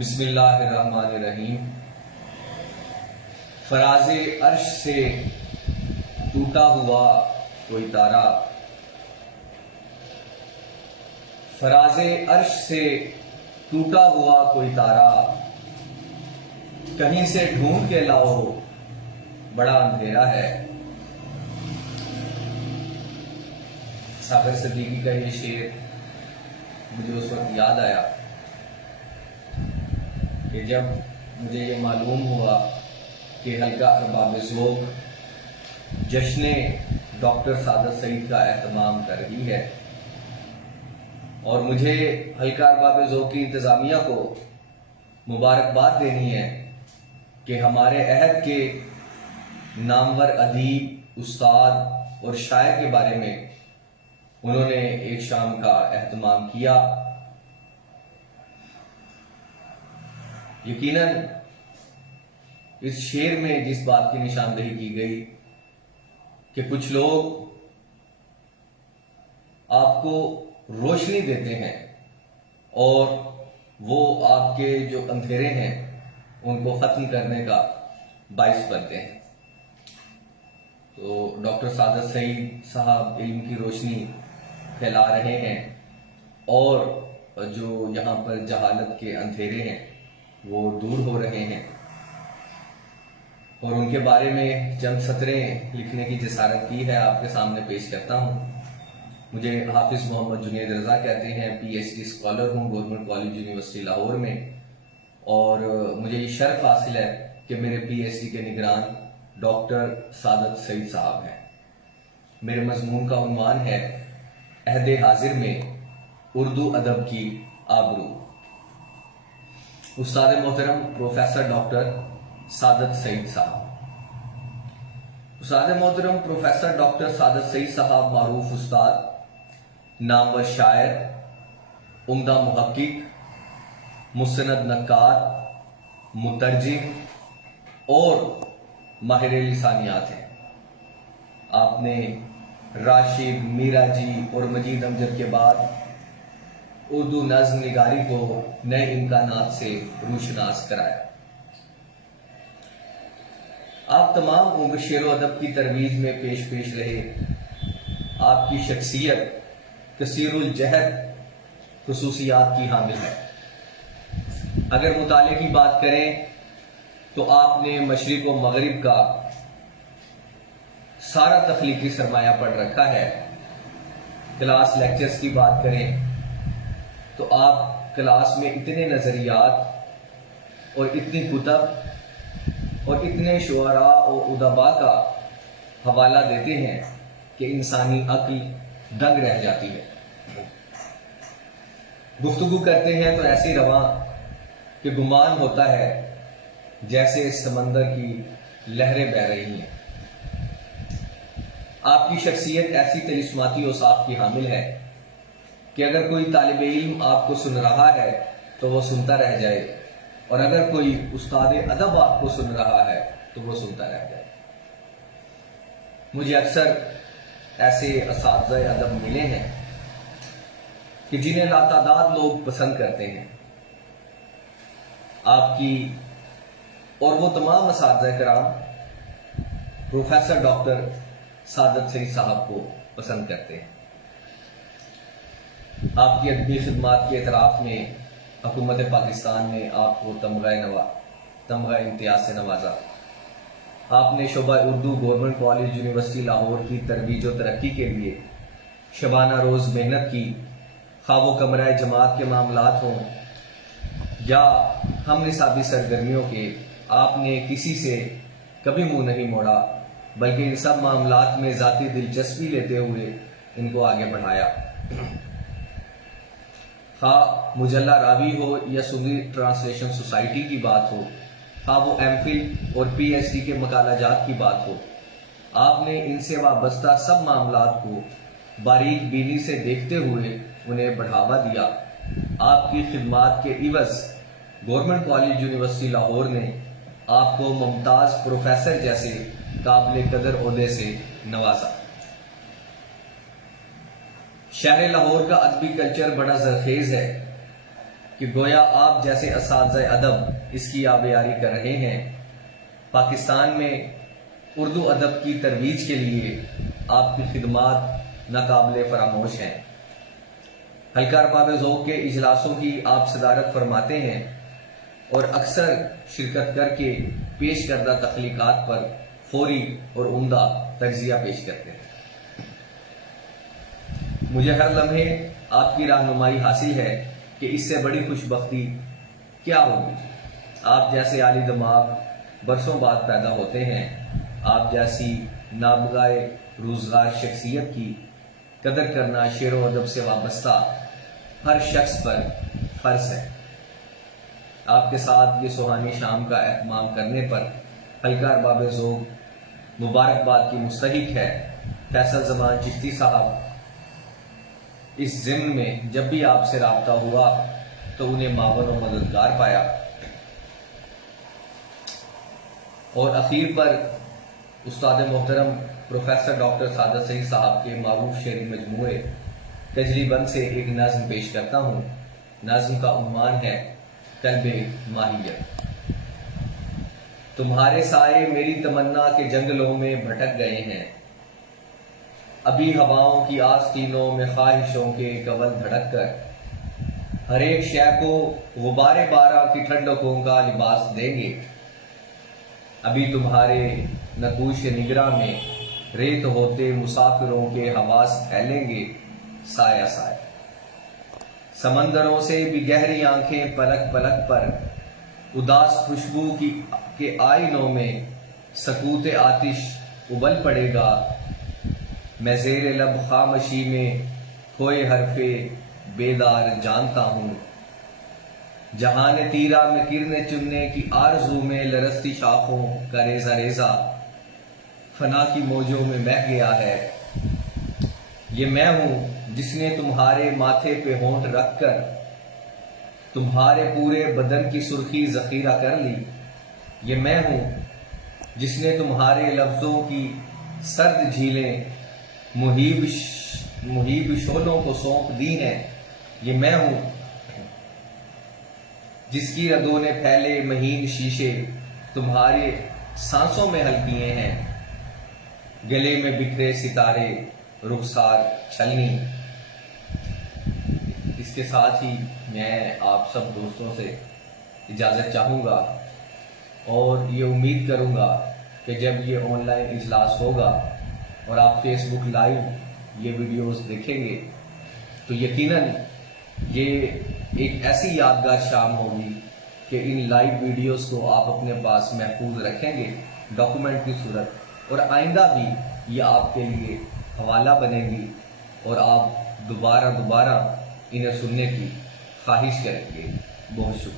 بسم اللہ الرحمن الرحیم۔ فراز عرش سے ٹوٹا ہوا کوئی تارا، فراز عرش سے ٹوٹا ہوا کوئی تارا، کہیں سے ڈھونڈ کے لاؤ بڑا اندھیرا ہے۔ ساغر صدیقی کا یہ شعر مجھے اس وقت یاد آیا کہ جب مجھے یہ معلوم ہوا کہ حلقہ ارباب ذوق جشن ڈاکٹر سعادت سعید کا اہتمام کر رہی ہے، اور مجھے حلقہ ارباب ذوق کی انتظامیہ کو مبارکباد دینی ہے کہ ہمارے عہد کے نامور ادیب، استاد اور شاعر کے بارے میں انہوں نے ایک شام کا اہتمام کیا۔ یقیناً اس شعر میں جس بات کی نشاندہی کی گئی کہ کچھ لوگ آپ کو روشنی دیتے ہیں اور وہ آپ کے جو اندھیرے ہیں ان کو ختم کرنے کا باعث بنتے ہیں، تو ڈاکٹر سعادت سعید صاحب علم کی روشنی پھیلا رہے ہیں، اور جو یہاں پر جہالت کے اندھیرے ہیں وہ دور ہو رہے ہیں، اور ان کے بارے میں چند سطریں لکھنے کی جسارت کی ہے آپ کے سامنے پیش کرتا ہوں۔ مجھے حافظ محمد جنید رضا کہتے ہیں، پی ایچ ڈی اسکالر ہوں گورنمنٹ کالج یونیورسٹی لاہور میں، اور مجھے یہ شرف حاصل ہے کہ میرے پی ایچ ڈی کے نگران ڈاکٹر سعادت سعید صاحب ہیں۔ میرے مضمون کا عنوان ہے عہد حاضر میں اردو ادب کی آبرو۔ استاد محترم پروفیسر ڈاکٹر سعادت سعید صاحب۔ استاد محترم پروفیسر ڈاکٹر سعادت سعید صاحب معروف استاد، نامور شاعر، عمدہ محقق، مستند نقاد، مترجم اور ماہر لسانیات ہیں۔ آپ نے راشد، میرا جی اور مجید امجد کے بعد اردو نظم نگاری کو نئے امکانات سے روشناس کرایا۔ آپ تمام عمر شعر و ادب کی ترویج میں پیش رہے۔ آپ کی شخصیت کثیر الجہد خصوصیات کی حامل ہے۔ اگر مطالعے کی بات کریں تو آپ نے مشرق و مغرب کا سارا تخلیقی سرمایہ پڑھ رکھا ہے۔ کلاس لیکچرز کی بات کریں تو آپ کلاس میں اتنے نظریات اور اتنی کتب اور اتنے شعراء اور ادباء کا حوالہ دیتے ہیں کہ انسانی عقل دنگ رہ جاتی ہے۔ گفتگو کرتے ہیں تو ایسی رواں کہ گمان ہوتا ہے جیسے سمندر کی لہریں بہہ رہی ہیں۔ آپ کی شخصیت ایسی طلسماتی اوصاف کی حامل ہے کہ اگر کوئی طالب علم آپ کو سن رہا ہے تو وہ سنتا رہ جائے، اور اگر کوئی استاد ادب آپ کو سن رہا ہے تو وہ سنتا رہ جائے۔ مجھے اکثر ایسے اساتذہ ادب ملے ہیں کہ جنہیں لاتعداد لوگ پسند کرتے ہیں۔ آپ کی اور وہ تمام اساتذہ کرام پروفیسر ڈاکٹر سعادت سعید صاحب کو پسند کرتے ہیں۔ آپ کی ادبی خدمات کے اعتراف میں حکومت پاکستان نے آپ کو تمغہ امتیاز سے نوازا۔ آپ نے شعبہ Urdu government college university Lahore کی ترویج و ترقی کے لیے شبانہ روز محنت کی، خواہ وہ کمرہ جماعت کے معاملات ہوں یا ہم نصابی سرگرمیوں کے۔ آپ نے کسی سے کبھی منہ نہیں موڑا، بلکہ ان سب معاملات میں ذاتی دلچسپی لیتے ہوئے ان کو آگے بڑھایا۔ خواہ مجلہ راوی ہو یا سندھی ٹرانسلیشن سوسائٹی کی بات ہو، خواہ وہ ایم فل اور پی ایچ ڈی کے مقالہ جات کی بات ہو، آپ نے ان سے وابستہ سب معاملات کو باریک بینی سے دیکھتے ہوئے انہیں بڑھاوا دیا۔ آپ کی خدمات کے عوض گورنمنٹ کالج یونیورسٹی لاہور نے آپ کو ممتاز پروفیسر جیسے قابل قدر عہدے سے نوازا۔ شہر لاہور کا ادبی کلچر بڑا زرخیز ہے۔ کہ گویا آپ جیسے اساتذہ ادب اس کی آبیاری کر رہے ہیں۔ پاکستان میں اردو ادب کی ترویج کے لیے آپ کی خدمات ناقابل فراموش ہیں۔ حلقہ ارباب ذوق کے اجلاسوں کی آپ صدارت فرماتے ہیں اور اکثر شرکت کر کے پیش کردہ تخلیقات پر فوری اور عمدہ تجزیہ پیش کرتے ہیں۔ مجھے ہر لمحے آپ کی رہنمائی حاصل ہے کہ اس سے بڑی خوش بختی کیا ہوگی۔ آپ جیسے عالی دماغ برسوں بعد پیدا ہوتے ہیں۔ آپ جیسی نابغہ روزگار شخصیت کی قدر کرنا شعر و ادب سے وابستہ ہر شخص پر فرض ہے۔ آپ کے ساتھ یہ سہانی شام کا اہتمام کرنے پر حلقہ ارباب ذوق مبارکباد کی مستحق ہے۔ فیصل زمان چشتی صاحب اس ضمن میں جب بھی آپ سے رابطہ ہوا تو انہیں معاون و مددگار پایا، اور اخیر پر استاد محترم پروفیسر ڈاکٹر سعادت سعید صاحب کے معروف شعری مجموعے کجلی بند سے ایک نظم پیش کرتا ہوں۔ نظم کا عنوان ہے کلب ماہیت۔ تمہارے سائے میری تمنا کے جنگلوں میں بھٹک گئے ہیں، ابھی ہواؤں کی آستینوں میں خواہشوں کے کول دھڑک کر ہر ایک شے کو غبار بارہ کی ٹھنڈکوں کا لباس دیں گے۔ ابھی تمہارے نقوش نگراں میں ریت ہوتے مسافروں کے حواس پھیلیں گے سایہ سایہ۔ سمندروں سے بھی گہری آنکھیں پلک پلک پر اداس خوشبو کے آئینوں میں سکوت آتش ابل پڑے گا۔ میں زیر لب خاموشی میں کھوئے حرف بیدار جانتا ہوں، جہان تیرا میں کرنے چننے کی آرزو میں لرزتی شاخوں کا ریزہ ریزہ فنا کی موجوں میں بہہ گیا ہے۔ یہ میں ہوں جس نے تمہارے ماتھے پہ ہونٹ رکھ کر تمہارے پورے بدن کی سرخی ذخیرہ کر لی۔ یہ میں ہوں جس نے تمہارے لفظوں کی سرد جھیلیں مہیب شعلوں کو سونپ دی ہیں۔ یہ میں ہوں جس کی ردوں نے پھیلے مہین شیشے تمہارے سانسوں میں حل کیے ہیں۔ گلے میں بکھرے ستارے رخسار چھلنی۔ اس کے ساتھ ہی میں آپ سب دوستوں سے اجازت چاہوں گا اور یہ امید کروں گا کہ جب یہ آن لائن اجلاس ہوگا اور آپ فیس بک لائیو یہ ویڈیوز دیکھیں گے تو یقیناً یہ ایک ایسی یادگار شام ہوگی کہ ان لائیو ویڈیوز کو آپ اپنے پاس محفوظ رکھیں گے ڈاکومنٹ کی صورت، اور آئندہ بھی یہ آپ کے لیے حوالہ بنے گی اور آپ دوبارہ انہیں سننے کی خواہش کریں گے۔ بہت شکریہ۔